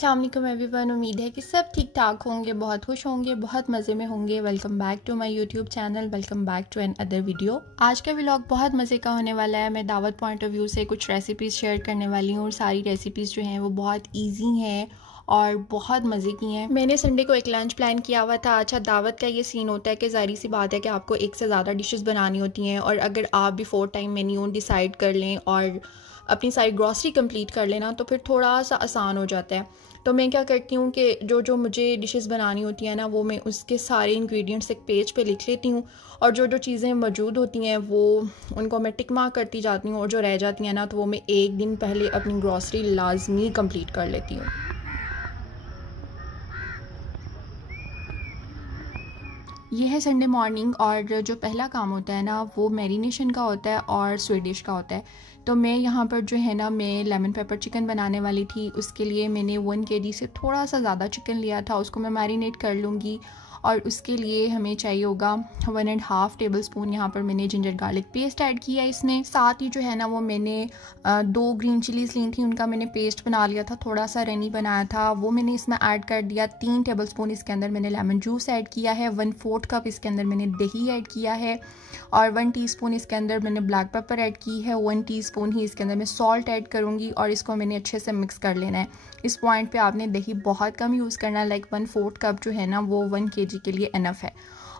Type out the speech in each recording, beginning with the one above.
अस्सलाम वालेकुम एवरीवन। उम्मीद है कि सब ठीक ठाक होंगे, बहुत खुश होंगे, बहुत मज़े में होंगे। Welcome back to my YouTube channel, welcome back to another video. आज का व्लॉग बहुत मज़े का होने वाला है। मैं दावत पॉइंट ऑफ व्यू से कुछ रेसिपीज़ शेयर करने वाली हूँ और सारी रेसिपीज़ जो हैं वो बहुत ईजी हैं और बहुत मज़े की हैं। मैंने संडे को एक लंच प्लान किया हुआ था। अच्छा, दावत का ये सीन होता है कि ज़ाहिर सी बात है कि आपको एक से ज़्यादा डिशेस बनानी होती हैं और अगर आप बिफोर टाइम मेन्यू डिसाइड कर लें और अपनी सारी ग्रॉसरी कंप्लीट कर लेना तो फिर थोड़ा सा आसान हो जाता है। तो मैं क्या करती हूँ कि जो जो मुझे डिशेस बनानी होती हैं ना, वो मैं उसके सारे इंग्रेडिएंट्स एक पेज पे लिख लेती हूँ और जो जो चीज़ें मौजूद होती हैं वो उनको मैं टिक मार्क करती जाती हूँ और जो रह जाती हैं ना तो वो मैं एक दिन पहले अपनी ग्रॉसरी लाजमी कंप्लीट कर लेती हूँ। ये है संडे मॉर्निंग और जो पहला काम होता है ना वो मैरिनेशन का होता है और स्वीडिश का होता है। तो मैं यहाँ पर जो है ना मैं लेमन पेपर चिकन बनाने वाली थी। उसके लिए मैंने 1 kg से थोड़ा सा ज़्यादा चिकन लिया था, उसको मैं मैरिनेट कर लूँगी और उसके लिए हमें चाहिए होगा 1.5 टेबलस्पून। यहाँ पर मैंने जिंजर गार्लिक पेस्ट ऐड किया है इसमें। साथ ही जो है ना वो मैंने 2 ग्रीन चिलीज़ ली थी, उनका मैंने पेस्ट बना लिया था, थोड़ा सा रनी बनाया था, वो मैंने इसमें ऐड कर दिया। 3 टेबलस्पून इसके अंदर मैंने लेमन जूस ऐड किया है। 1/4 कप इसके अंदर मैंने दही ऐड किया है और 1 टीस्पून इसके अंदर मैंने ब्लैक पेपर ऐड की है। 1 टीस्पून ही इसके अंदर मैं सॉल्ट ऐड करूँगी और इसको मैंने अच्छे से मिक्स कर लेना है। इस पॉइंट पे आपने दही बहुत कम यूज़ करना है, लाइक 1/4 कप जो है ना वो 1 kg के लिए इनफ है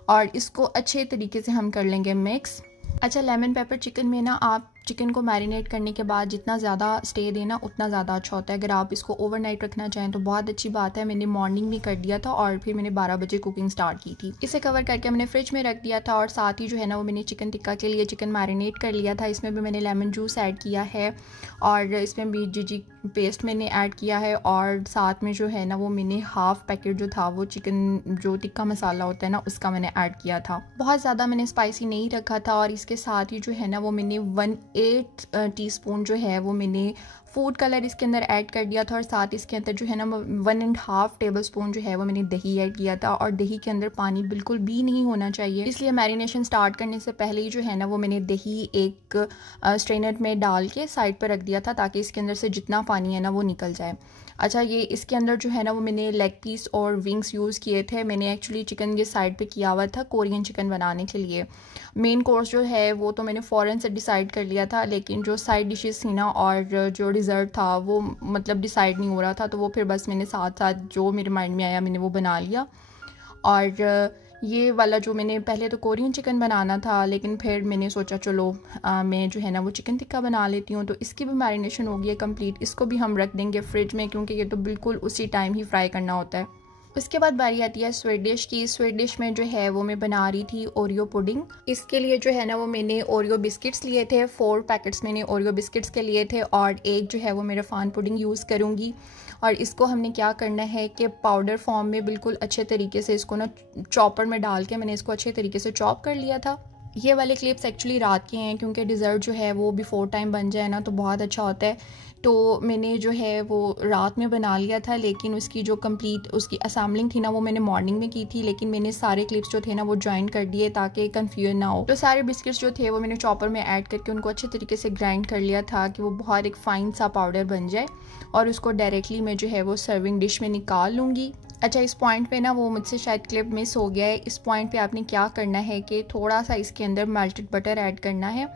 और इसको अच्छे तरीके से हम कर लेंगे मिक्स। अच्छा, लेमन पेपर चिकन में ना आप चिकन को मैरिनेट करने के बाद जितना ज़्यादा स्टे देना उतना ज़्यादा अच्छा होता है। अगर आप इसको ओवरनाइट रखना चाहें तो बहुत अच्छी बात है। मैंने मॉर्निंग में कर दिया था और फिर मैंने 12 बजे कुकिंग स्टार्ट की थी। इसे कवर करके मैंने फ्रिज में रख दिया था और साथ ही जो है ना वो मैंने चिकन टिक्का के लिए चिकन मैरिनेट कर लिया था। इसमें भी मैंने लेमन जूस ऐड किया है और इसमें भी जीजी पेस्ट मैंने ऐड किया है और साथ में जो है ना वो मैंने हाफ़ पैकेट जो था वो चिकन जो टिक्का मसाला होता है ना उसका मैंने ऐड किया था। बहुत ज़्यादा मैंने स्पाइसी नहीं रखा था और इसके साथ ही जो है ना वो मैंने 1/8 टीस्पून जो है वो मैंने फूड कलर इसके अंदर ऐड कर दिया था और साथ इसके अंदर जो है ना 1.5 टेबलस्पून जो है वो मैंने दही ऐड किया था और दही के अंदर पानी बिल्कुल भी नहीं होना चाहिए। इसलिए मैरिनेशन स्टार्ट करने से पहले ही जो है ना वो मैंने दही एक स्ट्रेनर में डाल के साइड पर रख दिया था ताकि इसके अंदर से जितना पानी है ना वो निकल जाए। अच्छा, ये इसके अंदर जो है ना वो मैंने लेग पीस और विंग्स यूज़ किए थे। मैंने एक्चुअली चिकन के साइड पे किया हुआ था कोरियन चिकन बनाने के लिए। मेन कोर्स जो है वो तो मैंने फ़ौरन से डिसाइड कर लिया था, लेकिन जो साइड डिशेस थी ना और जो डिज़र्ट था वो मतलब डिसाइड नहीं हो रहा था, तो वो फिर बस मैंने साथ साथ जो मेरे माइंड में आया मैंने वो बना लिया। और ये वाला जो मैंने पहले तो कोरियन चिकन बनाना था, लेकिन फिर मैंने सोचा चलो मैं जो है ना वो चिकन टिक्का बना लेती हूँ। तो इसकी भी मैरिनेशन हो गई है कंप्लीट। इसको भी हम रख देंगे फ्रिज में क्योंकि ये तो बिल्कुल उसी टाइम ही फ्राई करना होता है। उसके बाद बारी आती है स्वीट डिश की। स्वीट डिश में जो है वो मैं बना रही थी ओरियो पुडिंग। इसके लिए जो है ना वो मैंने ओरियो बिस्किट्स लिए थे, 4 पैकेट्स मैंने ओरियो बिस्किट्स के लिए थे और एक जो है वो मैं रफान पुडिंग यूज़ करूँगी। और इसको हमने क्या करना है कि पाउडर फॉर्म में बिल्कुल अच्छे तरीके से इसको ना चॉपर में डाल के मैंने इसको अच्छे तरीके से चॉप कर लिया था। ये वाले क्लिप्स एक्चुअली रात के हैं क्योंकि डिज़र्ट जो है वो बिफोर टाइम बन जाए ना तो बहुत अच्छा होता है। तो मैंने जो है वो रात में बना लिया था, लेकिन उसकी जो कंप्लीट उसकी असेंबलिंग थी ना वो मैंने मॉर्निंग में की थी, लेकिन मैंने सारे क्लिप्स जो थे ना वो ज्वाइन कर दिए ताकि कंफ्यूजन ना हो। तो सारे बिस्किट्स जो थे वो मैंने चॉपर में ऐड करके उनको अच्छे तरीके से ग्राइंड कर लिया था कि वो बहुत एक फ़ाइन सा पाउडर बन जाए और उसको डायरेक्टली मैं जो है वो सर्विंग डिश में निकाल लूँगी। अच्छा, इस पॉइंट पे ना वो मुझसे शायद क्लिप मिस हो गया है। इस पॉइंट पे आपने क्या करना है कि थोड़ा सा इसके अंदर मेल्टेड बटर ऐड करना है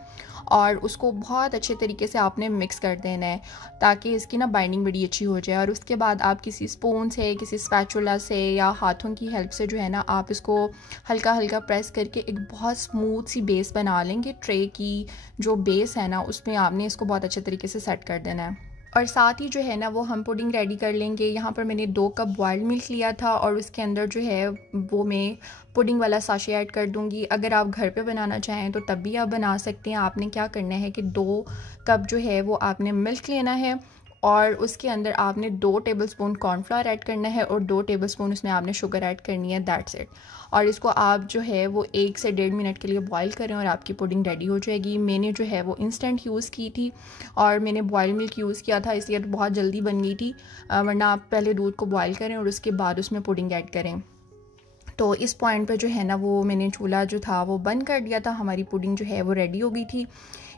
और उसको बहुत अच्छे तरीके से आपने मिक्स कर देना है ताकि इसकी ना बाइंडिंग बड़ी अच्छी हो जाए। और उसके बाद आप किसी स्पून से, किसी स्पैचुला से या हाथों की हेल्प से जो है ना आप इसको हल्का हल्का प्रेस करके एक बहुत स्मूथ सी बेस बना लेंगे। ट्रे की जो बेस है ना उसमें आपने इसको बहुत अच्छे तरीके से सेट कर देना है और साथ ही जो है ना वो हम पुडिंग रेडी कर लेंगे। यहाँ पर मैंने 2 कप बॉइल्ड मिल्क लिया था और उसके अंदर जो है वो मैं पुडिंग वाला साशे ऐड कर दूँगी। अगर आप घर पे बनाना चाहें तो तब भी आप बना सकते हैं। आपने क्या करना है कि 2 कप जो है वो आपने मिल्क लेना है और उसके अंदर आपने 2 टेबलस्पून कॉर्नफ्लावर ऐड करना है और 2 टेबलस्पून उसमें आपने शुगर ऐड करनी है, दैट्स इट। और इसको आप जो है वो 1 से 1.5 मिनट के लिए बॉईल करें और आपकी पुडिंग रेडी हो जाएगी। मैंने जो है वो इंस्टेंट यूज़ की थी और मैंने बॉयल मिल्क यूज़ किया था, इसलिए तो बहुत जल्दी बन गई थी, वरना आप पहले दूध को बॉयल करें और उसके बाद उसमें पुडिंग ऐड करें। तो इस पॉइंट पे जो है ना वो मैंने चूल्हा जो था वो बंद कर दिया था, हमारी पुडिंग जो है वो रेडी हो गई थी।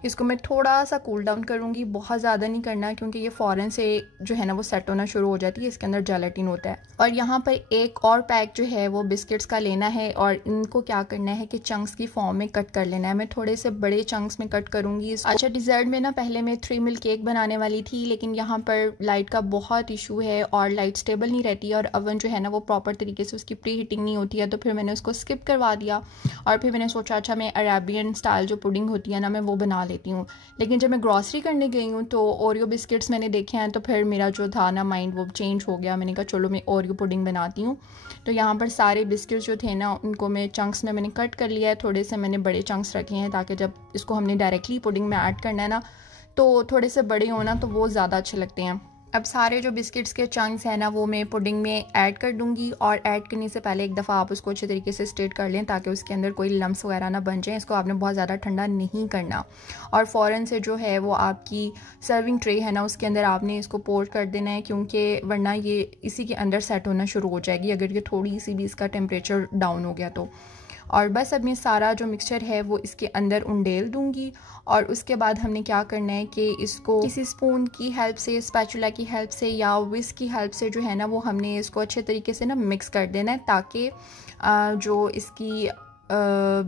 इसको मैं थोड़ा सा कूल डाउन करूँगी, बहुत ज़्यादा नहीं करना क्योंकि ये फ़ौरन से जो है ना वो सेट होना शुरू हो जाती है, इसके अंदर जेलेटिन होता है। और यहाँ पर एक और पैक जो है वो बिस्किट्स का लेना है और इनको क्या करना है कि चंक्स की फॉर्म में कट कर लेना है। मैं थोड़े से बड़े चंक्स में कट करूँगी। अच्छा, डिज़र्ट में ना पहले मैं 3 मिल्क केक बनाने वाली थी, लेकिन यहाँ पर लाइट का बहुत इशू है और लाइट स्टेबल नहीं रहती है और अवन जो है ना वो प्रॉपर तरीके से उसकी प्री हीटिंग नहीं होती है, तो फिर मैंने उसको स्किप करवा दिया। और फिर मैंने सोचा अच्छा मैं अरेबियन स्टाइल जो पुडिंग होती है ना मैं वो बना लेती हूँ। लेकिन जब मैं ग्रॉसरी करने गई हूँ तो ओरियो बिस्किट्स मैंने देखे हैं, तो फिर मेरा जो था ना माइंड वो चेंज हो गया। मैंने कहा चलो मैं ओरियो पुडिंग बनाती हूँ। तो यहाँ पर सारे बिस्किट्स जो थे ना उनको मैं चंक्स में मैंने कट कर लिया है। थोड़े से मैंने बड़े चंक्स रखे हैं ताकि जब इसको हमने डायरेक्टली पुडिंग में ऐड करना है ना तो थोड़े से बड़े हो ना तो वो ज़्यादा अच्छे लगते हैं। अब सारे जो बिस्किट्स के चंक्स हैं ना वो मैं पुडिंग में ऐड कर दूंगी और ऐड करने से पहले एक दफ़ा आप उसको अच्छे तरीके से स्टेट कर लें ताकि उसके अंदर कोई लम्स वगैरह ना बन जाए। इसको आपने बहुत ज़्यादा ठंडा नहीं करना और फ़ौरन से जो है वो आपकी सर्विंग ट्रे है ना उसके अंदर आपने इसको पोर कर देना है, क्योंकि वरना ये इसी के अंदर सेट होना शुरू हो जाएगी अगर ये थोड़ी सी भी इसका टेम्परेचर डाउन हो गया तो। और बस अब मैं सारा जो मिक्सचर है वो इसके अंदर उंडेल दूंगी और उसके बाद हमने क्या करना है कि इसको किसी स्पून की हेल्प से, स्पैचुला की हेल्प से या विस्क की हेल्प से जो है ना वो हमने इसको अच्छे तरीके से ना मिक्स कर देना है ताकि जो इसकी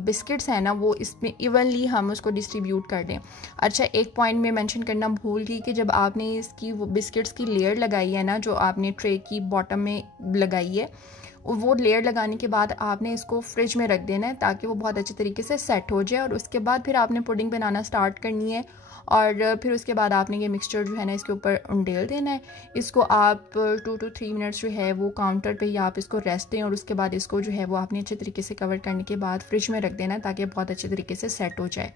बिस्किट्स हैं ना वो इसमें इवनली हम उसको डिस्ट्रीब्यूट कर दें। अच्छा, एक पॉइंट में मेंशन करना भूल गई कि जब आपने इसकी वो बिस्किट्स की लेयर लगाई है ना जो आपने ट्रे की बॉटम में लगाई है, वो लेयर लगाने के बाद आपने इसको फ्रिज में रख देना है ताकि वो बहुत अच्छे तरीके से सेट हो जाए। और उसके बाद फिर आपने पुडिंग बनाना स्टार्ट करनी है और फिर उसके बाद आपने ये मिक्सचर जो है ना इसके ऊपर उंडेल देना है। इसको आप 2 to 3 मिनट्स जो है वो काउंटर पे या आप इसको रेस्ट दें और उसके बाद इसको जो है वो आपने अच्छे तरीके से कवर करने के बाद फ्रिज में रख देना है ताकि बहुत अच्छे तरीके से सेट हो जाए।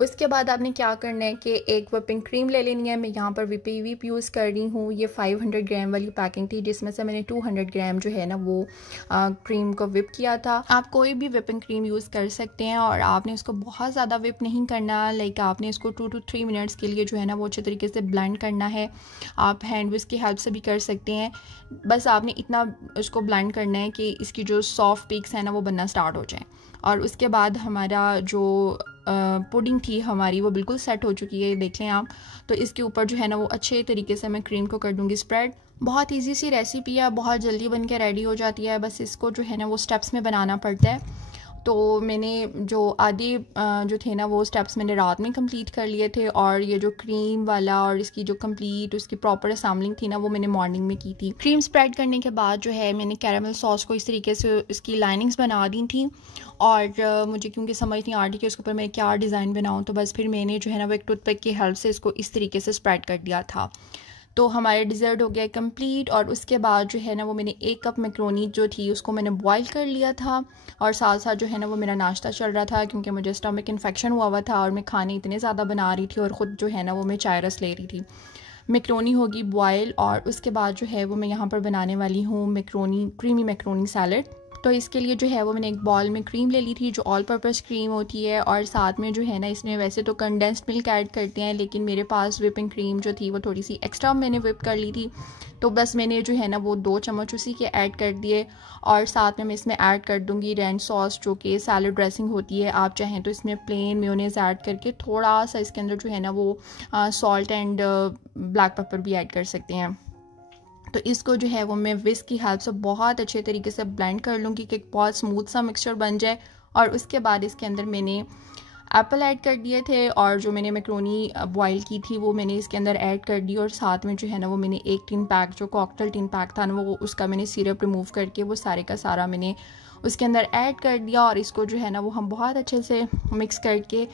उसके बाद आपने क्या करना है कि एक व्हिपिंग क्रीम ले लेनी है। मैं यहाँ पर विपी व्हिप यूज़ कर रही हूँ। ये 500 ग्राम वाली पैकिंग थी जिसमें से मैंने 200 ग्राम जो है ना वो क्रीम को व्हिप किया था। आप कोई भी व्हिपिंग क्रीम यूज़ कर सकते हैं और आपने इसको बहुत ज़्यादा व्हिप नहीं करना, लाइक आपने इसको 2 to 3 मिनट्स के लिए जो है ना वो अच्छे तरीके से ब्लेंड करना है। आप हैंड विस्क की हेल्प से भी कर सकते हैं। बस आपने इतना इसको ब्लेंड करना है कि इसकी जो सॉफ्ट पीक्स हैं ना वो बनना स्टार्ट हो जाए। और उसके बाद हमारा जो पुडिंग थी हमारी वो बिल्कुल सेट हो चुकी है, देख लें आप। तो इसके ऊपर जो है ना वो अच्छे तरीके से मैं क्रीम को कर दूंगी स्प्रेड। बहुत इजी सी रेसिपी है, बहुत जल्दी बन के रेडी हो जाती है। बस इसको जो है ना वो स्टेप्स में बनाना पड़ता है। तो मैंने जो आधे जो थे ना वो स्टेप्स मैंने रात में कंप्लीट कर लिए थे और ये जो क्रीम वाला और इसकी जो कंप्लीट उसकी प्रॉपर असेंबलिंग थी ना वो मैंने मॉर्निंग में की थी। क्रीम स्प्रेड करने के बाद जो है मैंने कैरामल सॉस को इस तरीके से इसकी लाइनिंग्स बना दी थी और मुझे क्योंकि समझ नहीं आ रही कि उसके ऊपर मैं क्या डिज़ाइन बनाऊँ, तो बस फिर मैंने जो है ना वो एक टूथपिक की हेल्प से इसको इस तरीके से स्प्रेड कर दिया था। तो हमारे डिज़र्ट हो गया कंप्लीट। और उसके बाद जो है ना वो मैंने 1 कप मैक्रोनी जो थी उसको मैंने बॉईल कर लिया था और साथ साथ जो है ना वो मेरा नाश्ता चल रहा था क्योंकि मुझे स्टमक इन्फेक्शन हुआ था और मैं खाने इतने ज़्यादा बना रही थी और ख़ुद जो है ना वो मैं चाय रस ले रही थी। मैक्रोनी होगी बॉयल और उसके बाद जो है वो मैं यहाँ पर बनाने वाली हूँ मैक्रोनी, क्रीमी मैक्रोनी सैलड। तो इसके लिए जो है वो मैंने एक बॉल में क्रीम ले ली थी जो ऑल पर्पस क्रीम होती है और साथ में जो है ना इसमें वैसे तो कंडेंस्ड मिल्क ऐड करते हैं लेकिन मेरे पास व्हिपिंग क्रीम जो थी वो थोड़ी सी एक्स्ट्रा मैंने व्हिप कर ली थी, तो बस मैंने जो है ना वो 2 चम्मच उसी के ऐड कर दिए। और साथ में मैं इसमें ऐड कर दूंगी रेंच सॉस जो कि सैलड ड्रेसिंग होती है। आप चाहें तो इसमें प्लेन मेयोनेज़ ऐड करके थोड़ा सा इसके अंदर जो है ना वो सॉल्ट एंड ब्लैक पेपर भी ऐड कर सकते हैं। तो इसको जो है वो मैं विस्क की हेल्प से बहुत अच्छे तरीके से ब्लेंड कर लूँगी कि बहुत स्मूथ सा मिक्सचर बन जाए। और उसके बाद इसके अंदर मैंने एप्पल ऐड कर दिए थे और जो मैंने मैक्रोनी बॉईल की थी वो मैंने इसके अंदर ऐड कर दी और साथ में जो है ना वो मैंने एक टिन पैक जो कॉकटेल टिन पैक था ना वो उसका मैंने सिरप रिमूव करके वो सारे का सारा मैंने उसके अंदर ऐड कर दिया। और इसको जो है ना वो हम बहुत अच्छे से मिक्स करके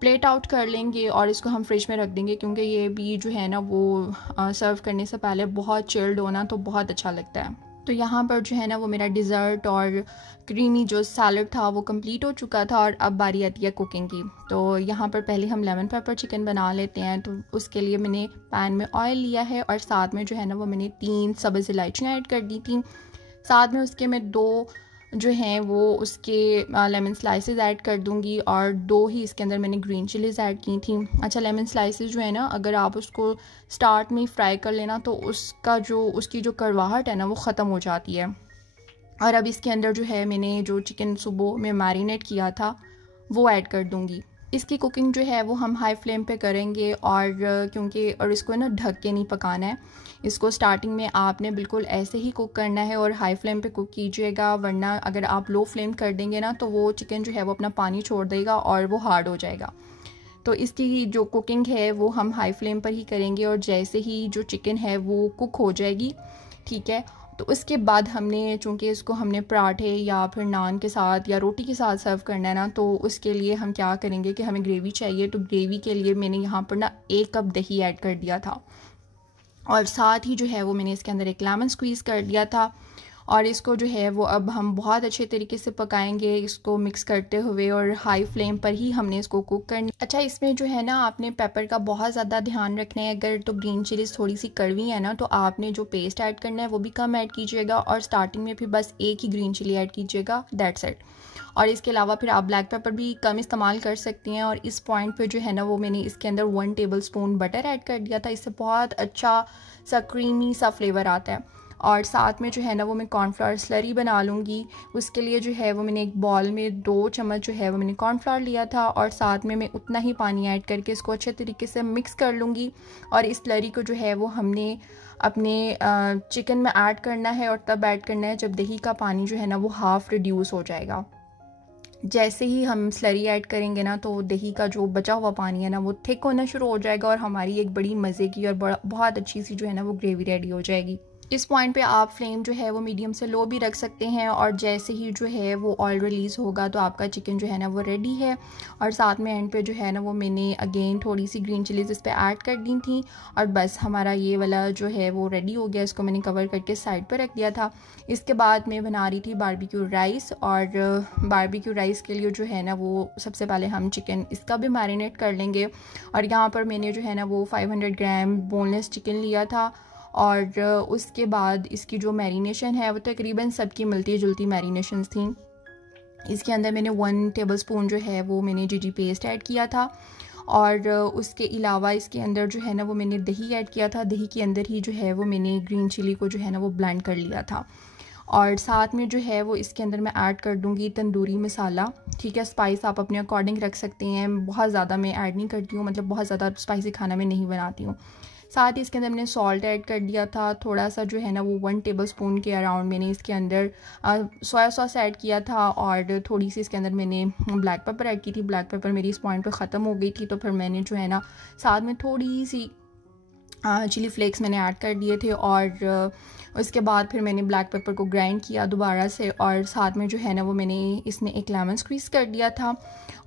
प्लेट आउट कर लेंगे और इसको हम फ्रिज में रख देंगे क्योंकि ये भी जो है ना वो सर्व करने से पहले बहुत चिल्ड होना तो बहुत अच्छा लगता है। तो यहाँ पर जो है ना वो मेरा डिज़र्ट और क्रीमी जो सैलड था वो कंप्लीट हो चुका था और अब बारी आती है कुकिंग की। तो यहाँ पर पहले हम लेमन पेपर चिकन बना लेते हैं। तो उसके लिए मैंने पैन में ऑयल लिया है और साथ में जो है ना वो मैंने 3 सब्ज़ इलायचियाँ ऐड कर दी थी। साथ में उसके मैं 2 जो हैं वो उसके लेमन स्लाइसेस ऐड कर दूंगी और 2 ही इसके अंदर मैंने ग्रीन चिलीज़ ऐड की थी। अच्छा, लेमन स्लाइसेस जो है ना अगर आप उसको स्टार्ट में फ्राई कर लेना तो उसकी जो कड़वाहट है ना वो ख़त्म हो जाती है। और अब इसके अंदर जो है मैंने जो चिकन सुबह में मैरिनेट किया था वो ऐड कर दूंगी। इसकी कुकिंग जो है वो हम हाई फ्लेम पे करेंगे और इसको ना ढक के नहीं पकाना है। इसको स्टार्टिंग में आपने बिल्कुल ऐसे ही कुक करना है और हाई फ्लेम पे कुक कीजिएगा, वरना अगर आप लो फ्लेम कर देंगे ना तो वो चिकन जो है वो अपना पानी छोड़ देगा और वो हार्ड हो जाएगा। तो इसकी जो कुकिंग है वो हम हाई फ्लेम पर ही करेंगे और जैसे ही जो चिकन है वो कुक हो जाएगी, ठीक है, तो उसके बाद हमने चूँकि इसको हमने पराठे या फिर नान के साथ या रोटी के साथ सर्व करना है ना, तो उसके लिए हम क्या करेंगे कि हमें ग्रेवी चाहिए। तो ग्रेवी के लिए मैंने यहाँ पर ना 1 कप दही ऐड कर दिया था और साथ ही जो है वो मैंने इसके अंदर 1 लेमन स्क्वीज़ कर दिया था और इसको जो है वो अब हम बहुत अच्छे तरीके से पकाएंगे, इसको मिक्स करते हुए, और हाई फ्लेम पर ही हमने इसको कुक करनी। अच्छा, इसमें जो है ना आपने पेपर का बहुत ज़्यादा ध्यान रखना है। अगर तो ग्रीन चिलीज़ थोड़ी सी कड़वी है ना तो आपने जो पेस्ट ऐड करना है वो भी कम ऐड कीजिएगा और स्टार्टिंग में फिर बस 1 ही ग्रीन चिली ऐड कीजिएगा, दैट्स इट। और इसके अलावा फिर आप ब्लैक पेपर भी कम इस्तेमाल कर सकती हैं। और इस पॉइंट पे जो है ना वो मैंने इसके अंदर 1 टेबलस्पून बटर ऐड कर दिया था। इससे बहुत अच्छा सा क्रीमी सा फ्लेवर आता है। और साथ में जो है ना वो मैं कॉर्नफ्लावर स्लरी बना लूँगी। उसके लिए जो है वो मैंने एक बॉल में 2 चम्मच जो है वो मैंने कॉर्नफ्लावर लिया था और साथ में मैं उतना ही पानी ऐड करके इसको अच्छे तरीके से मिक्स कर लूँगी। और इस स्लरी को जो है वो हमने अपने चिकन में ऐड करना है और तब ऐड करना है जब दही का पानी जो है ना वो हाफ़ रिड्यूस हो जाएगा। जैसे ही हम स्लरी ऐड करेंगे ना तो दही का जो बचा हुआ पानी है ना वो थिक होना शुरू हो जाएगा और हमारी एक बड़ी मज़े की और बहुत अच्छी सी जो है ना वो ग्रेवी रेडी हो जाएगी। इस पॉइंट पे आप फ्लेम जो है वो मीडियम से लो भी रख सकते हैं और जैसे ही जो है वो ऑयल रिलीज़ होगा तो आपका चिकन जो है ना वो रेडी है। और साथ में एंड पे जो है ना वो मैंने अगेन थोड़ी सी ग्रीन चिलीज़ इस पर ऐड कर दी थी और बस हमारा ये वाला जो है वो रेडी हो गया। इसको मैंने कवर करके साइड पर रख दिया था। इसके बाद मैं बना रही थी बारबेक्यू राइस और बारबेक्यू राइस के लिए जो है ना वो सबसे पहले हम चिकन इसका भी मैरिनेट कर लेंगे। और यहाँ पर मैंने जो है ना वो 500 ग्राम बोनलेस चिकन लिया था और उसके बाद इसकी जो मैरिनेशन है वो तकरीबन सबकी मिलती जुलती मैरिनेशंस थी। इसके अंदर मैंने 1 टेबलस्पून जो है वो मैंने जीजी पेस्ट ऐड किया था और उसके अलावा इसके अंदर जो है ना वो मैंने दही ऐड किया था। दही के अंदर ही जो है वो मैंने ग्रीन चिली को जो है ना वो ब्लेंड कर लिया था। और साथ में जो है वो इसके अंदर मैं ऐड कर दूंगी तंदूरी मसाला, ठीक है। स्पाइस आप अपने अकॉर्डिंग रख सकते हैं, बहुत ज़्यादा मैं ऐड नहीं करती हूँ, मतलब बहुत ज़्यादा स्पाइसी खाना मैं नहीं बनाती हूँ। साथ ही इसके अंदर मैंने सॉल्ट ऐड कर दिया था, थोड़ा सा जो है ना वो 1 टेबलस्पून के अराउंड मैंने इसके अंदर सोया सॉस ऐड किया था और थोड़ी सी इसके अंदर मैंने ब्लैक पेपर ऐड की थी। ब्लैक पेपर मेरी इस पॉइंट पे ख़त्म हो गई थी तो फिर मैंने जो है ना साथ में थोड़ी सी चिली फ्लेक्स मैंने ऐड कर दिए थे और उसके बाद फिर मैंने ब्लैक पेपर को ग्राइंड किया दोबारा से और साथ में जो है ना वो मैंने इसमें 1 लेमन स्क्वीज़ कर दिया था।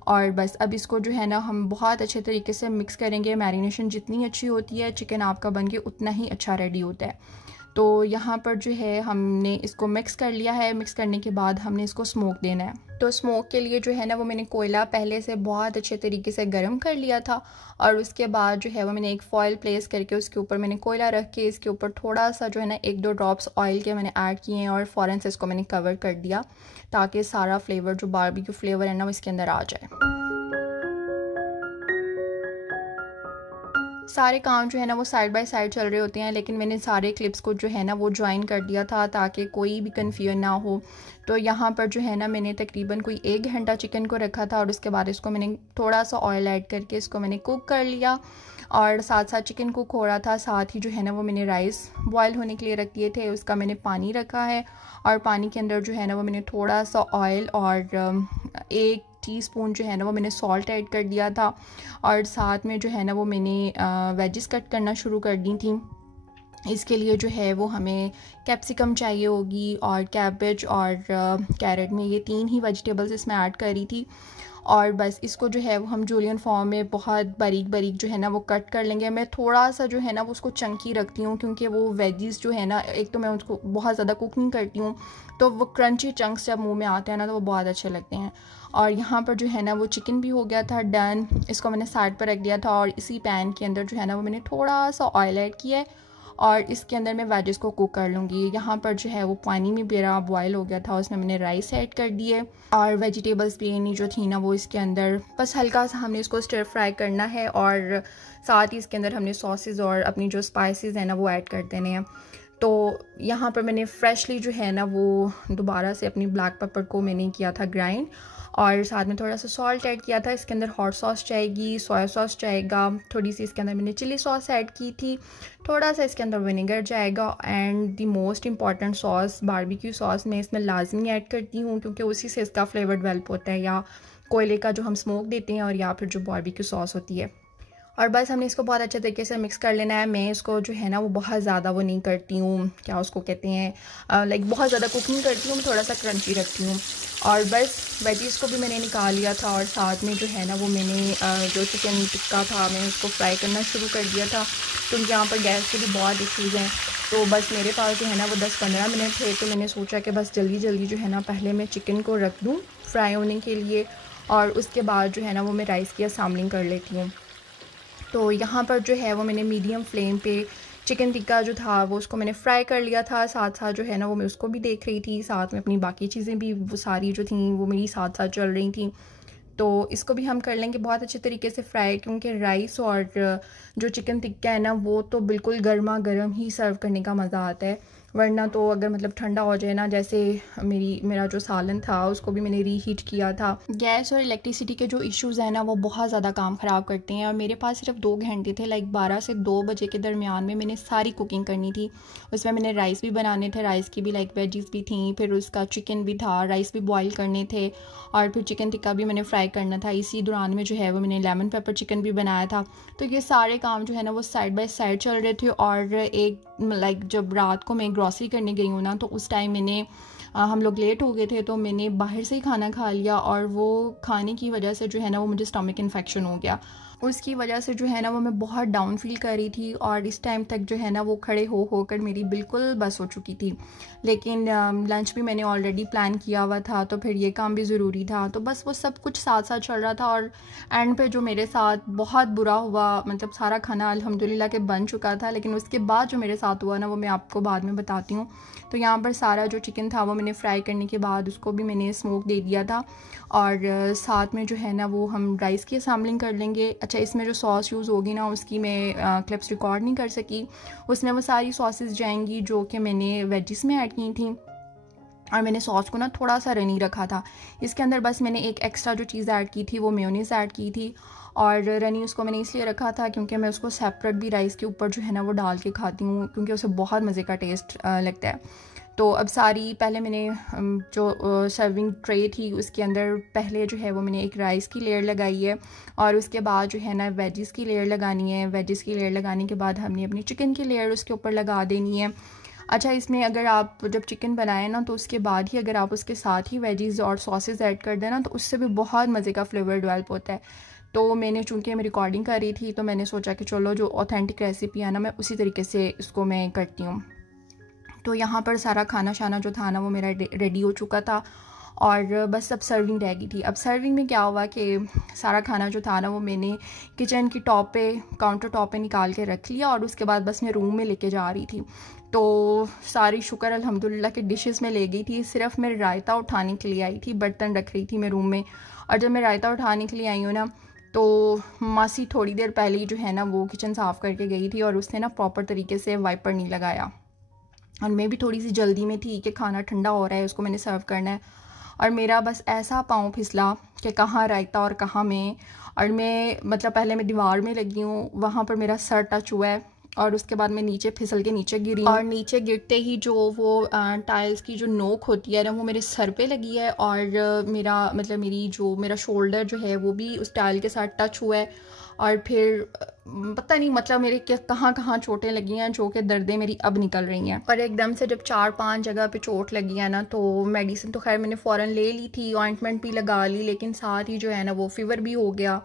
और बस अब इसको जो है ना हम बहुत अच्छे तरीके से मिक्स करेंगे। मैरिनेशन जितनी अच्छी होती है चिकन आपका बन के उतना ही अच्छा रेडी होता है। तो यहाँ पर जो है हमने इसको मिक्स कर लिया है। मिक्स करने के बाद हमने इसको स्मोक देना है। तो स्मोक के लिए जो है ना वो मैंने कोयला पहले से बहुत अच्छे तरीके से गर्म कर लिया था और उसके बाद जो है वो मैंने एक फॉयल प्लेस करके उसके ऊपर मैंने कोयला रख के इसके ऊपर थोड़ा सा जो है ना 1-2 ड्रॉप्स ऑयल के मैंने ऐड किए हैं और फ़ौरन से इसको मैंने कवर कर दिया ताकि सारा फ्लेवर जो बारबेक्यू फ्लेवर है ना वो इसके अंदर आ जाए। सारे काम जो है ना वो साइड बाय साइड चल रहे होते हैं, लेकिन मैंने सारे क्लिप्स को जो है ना वो ज्वाइन कर दिया था ताकि कोई भी कन्फ्यूजन ना हो। तो यहाँ पर जो है ना मैंने तकरीबन कोई 1 घंटा चिकन को रखा था और उसके बाद इसको मैंने थोड़ा सा ऑयल ऐड करके इसको मैंने कुक कर लिया और साथ साथ चिकन कुक हो रहा था। साथ ही जो है ना वो मैंने राइस बॉयल होने के लिए रख दिए थे, उसका मैंने पानी रखा है और पानी के अंदर जो है ना वो मैंने थोड़ा सा ऑयल और 1 टीस्पून जो है ना वो मैंने सॉल्ट ऐड कर दिया था और साथ में जो है ना वो मैंने वेजिस कट करना शुरू कर दी थी। इसके लिए जो है वो हमें कैप्सिकम चाहिए होगी और कैबेज और कैरेट में ये 3 ही वेजिटेबल्स इसमें ऐड करी थी और बस इसको जो है वो हम जूलियन फॉर्म में बहुत बारीक बारीक जो है ना वो कट कर लेंगे। मैं थोड़ा सा जो है ना वो उसको चंकी रखती हूँ क्योंकि वो वेजीज जो है ना, एक तो मैं उसको बहुत ज़्यादा कुक नहीं करती हूँ तो वो क्रंची चंक्स जब मुंह में आते हैं ना तो वो बहुत अच्छे लगते हैं। और यहाँ पर जो है ना वो चिकन भी हो गया था डन। इसको मैंने साइड पर रख दिया था और इसी पैन के अंदर जो है ना वो मैंने थोड़ा सा ऑयल ऐड किया है और इसके अंदर मैं वेजिस को कुक कर लूँगी। यहाँ पर जो है वो पानी में मेरा बॉयल हो गया था, उसमें मैंने राइस ऐड कर दिए और वेजिटेबल्स बिरयानी जो थी ना वो इसके अंदर बस हल्का सा हमने इसको स्टर फ्राई करना है और साथ ही इसके अंदर हमने सॉसेस और अपनी जो स्पाइसेस हैं ना वो ऐड कर देने हैं। तो यहाँ पर मैंने फ्रेशली जो है ना वो दोबारा से अपनी ब्लैक पेपर को मैंने किया था ग्राइंड, और साथ में थोड़ा सा सॉल्ट ऐड किया था। इसके अंदर हॉट सॉस जाएगी, सोया सॉस जाएगा, थोड़ी सी इसके अंदर मैंने चिली सॉस ऐड की थी, थोड़ा सा इसके अंदर विनेगर जाएगा, and the most important sauce barbecue sauce मैं इसमें लाजमी ऐड करती हूँ, क्योंकि उसी से इसका फ्लेवर डेवलप होता है, या कोयले का जो हम स्मोक देते हैं और या फिर जो बारबेक्यू सॉस होती है। और बस हमने इसको बहुत अच्छे तरीके से मिक्स कर लेना है। मैं इसको जो है ना वो बहुत ज़्यादा वो नहीं करती हूँ, क्या उसको कहते हैं, लाइक बहुत ज़्यादा कुकिंग करती हूँ, थोड़ा सा क्रंची रखती हूँ। और बस वेजीज़ को भी मैंने निकाल लिया था, और साथ में जो है ना वो मैंने जो चिकन टिक्का था मैं उसको फ्राई करना शुरू कर दिया था, क्योंकि यहाँ पर गैस के भी बहुत इशूज़ हैं। तो बस मेरे पास जो है ना वो 10-15 मिनट थे, तो मैंने सोचा कि बस जल्दी जल्दी जो है ना पहले मैं चिकन को रख दूँ फ्राई होने के लिए, और उसके बाद जो है ना वो मैं राइस की असैम्बलिंग कर लेती हूँ। तो यहाँ पर जो है वो मैंने मीडियम फ्लेम पे चिकन टिक्का जो था वो उसको मैंने फ्राई कर लिया था, साथ साथ जो है ना वो मैं उसको भी देख रही थी, साथ में अपनी बाकी चीज़ें भी वो सारी जो थी वो मेरी साथ साथ चल रही थी। तो इसको भी हम कर लेंगे बहुत अच्छे तरीके से फ्राई, क्योंकि राइस और जो चिकन टिक्का है ना वो तो बिल्कुल गर्मा गर्म ही सर्व करने का मज़ा आता है, वरना तो अगर मतलब ठंडा हो जाए ना, जैसे मेरा जो सालन था उसको भी मैंने रीहीट किया था। गैस और इलेक्ट्रिसिटी के जो इश्यूज़ हैं ना वो बहुत ज़्यादा काम ख़राब करते हैं, और मेरे पास सिर्फ 2 घंटे थे, लाइक 12 से 2 बजे के दरमियान में मैंने सारी कुकिंग करनी थी। उसमें मैंने राइस भी बनाने थे, राइस की भी लाइक वेजीज़ भी थी, फिर उसका चिकन भी था, राइस भी बॉयल करने थे, और फिर चिकन टिक्का भी मैंने फ्राई करना था। इसी दौरान में जो है वो मैंने लेमन पेपर चिकन भी बनाया था। तो ये सारे काम जो है ना वो साइड बाय साइड चल रहे थे। और एक लाइक जब रात को मैं ग्रॉसरी करने गई हूँ ना, तो उस टाइम मैंने हम लोग लेट हो गए थे, तो मैंने बाहर से ही खाना खा लिया, और वो खाने की वजह से जो है ना वो मुझे स्टमक इन्फेक्शन हो गया। उसकी वजह से जो है ना वो मैं बहुत डाउन फील कर रही थी, और इस टाइम तक जो है ना वो खड़े हो कर मेरी बिल्कुल बस हो चुकी थी। लेकिन लंच भी मैंने ऑलरेडी प्लान किया हुआ था, तो फिर ये काम भी ज़रूरी था, तो बस वो सब कुछ साथ साथ चल रहा था। और एंड पे जो मेरे साथ बहुत बुरा हुआ, मतलब सारा खाना अल्हम्दुलिल्लाह के बन चुका था, लेकिन उसके बाद जो मेरे साथ हुआ ना वो मैं आपको बाद में बताती हूँ। तो यहाँ पर सारा जो चिकन था वो मैंने फ्राई करने के बाद उसको भी मैंने स्मोक दे दिया था, और साथ में जो है ना वो हम राइस की असैम्बलिंग कर लेंगे। अच्छा, इसमें जो सॉस यूज़ होगी ना उसकी मैं क्लिप्स रिकॉर्ड नहीं कर सकी, उसमें वो सारी सॉसेस जाएंगी जो कि मैंने वेजिस में ऐड की थी, और मैंने सॉस को ना थोड़ा सा रनी रखा था। इसके अंदर बस मैंने एक एक्स्ट्रा जो चीज़ ऐड की थी वो मेयोनीज़ ऐड की थी, और रनी उसको मैंने इसलिए रखा था क्योंकि मैं उसको सेपरेट भी राइस के ऊपर जो है ना वो डाल के खाती हूँ, क्योंकि उसे बहुत मज़े का टेस्ट लगता है। तो अब सारी पहले मैंने जो सर्विंग ट्रे थी उसके अंदर पहले जो है वो मैंने एक राइस की लेयर लगाई है, और उसके बाद जो है ना वेजिस की लेयर लगानी है। वेजिस की लेयर लगाने के बाद हमने अपनी चिकन की लेयर उसके ऊपर लगा देनी है। अच्छा, इसमें अगर आप जब चिकन बनाएं ना तो उसके बाद ही अगर आप उसके साथ ही वेजीज़ और सॉसेस ऐड कर देना तो उससे भी बहुत मज़े का फ्लेवर डेवलप होता है। तो मैंने चूँकि मैं रिकॉर्डिंग कर रही थी तो मैंने सोचा कि चलो जो ऑथेंटिक रेसिपी है ना मैं उसी तरीके से इसको मैं करती हूँ। तो यहाँ पर सारा खाना शाना जो था ना वो मेरा रेडी हो चुका था, और बस अब सर्विंग रह गई थी। अब सर्विंग में क्या हुआ कि सारा खाना जो था ना वो मैंने किचन की टॉप पे, काउंटर टॉप पे निकाल के रख लिया, और उसके बाद बस मैं रूम में लेके जा रही थी। तो सारी शुक्र अल्हम्दुलिल्लाह के डिशेस में ले गई थी, सिर्फ मैं रायता उठाने के लिए आई थी, बर्तन रख रही थी मैं रूम में। और जब मैं रायता उठाने के लिए आई हूँ ना तो मासी थोड़ी देर पहले ही जो है ना वो किचन साफ़ करके गई थी, और उसने ना प्रॉपर तरीके से वाइपर नहीं लगाया, और मैं भी थोड़ी सी जल्दी में थी कि खाना ठंडा हो रहा है, उसको मैंने सर्व करना है, और मेरा बस ऐसा पाँव फिसला कि कहाँ रायता और कहाँ मैं। और मैं मतलब पहले मैं दीवार में लगी हूँ, वहाँ पर मेरा सर टच हुआ है, और उसके बाद मैं नीचे फिसल के नीचे गिरी, और नीचे गिरते ही जो वो टाइल्स की जो नोक होती है ना वो मेरे सर पे लगी है, और मेरा मतलब मेरा शोल्डर जो है वो भी उस टाइल के साथ टच हुआ है। और फिर पता नहीं मतलब मेरे कहाँ कहाँ चोटें लगी हैं जो कि दर्दें मेरी अब निकल रही हैं। और एकदम से जब 4-5 जगह पे चोट लगी है ना तो मेडिसिन तो खैर मैंने फ़ौरन ले ली थी, ऑइंटमेंट भी लगा ली, लेकिन साथ ही जो है ना वो फीवर भी हो गया,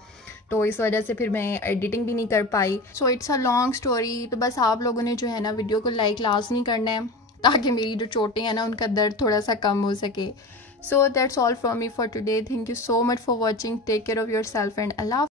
तो इस वजह से फिर मैं एडिटिंग भी नहीं कर पाई। So it's a long story. तो बस आप लोगों ने जो है ना वीडियो को लाइक लाजमी करना है ताकि मेरी जो चोटें हैं ना उनका दर्द थोड़ा सा कम हो सके। So that's all from me for today. Thank you so much for watching. Take care of yourself and Allah.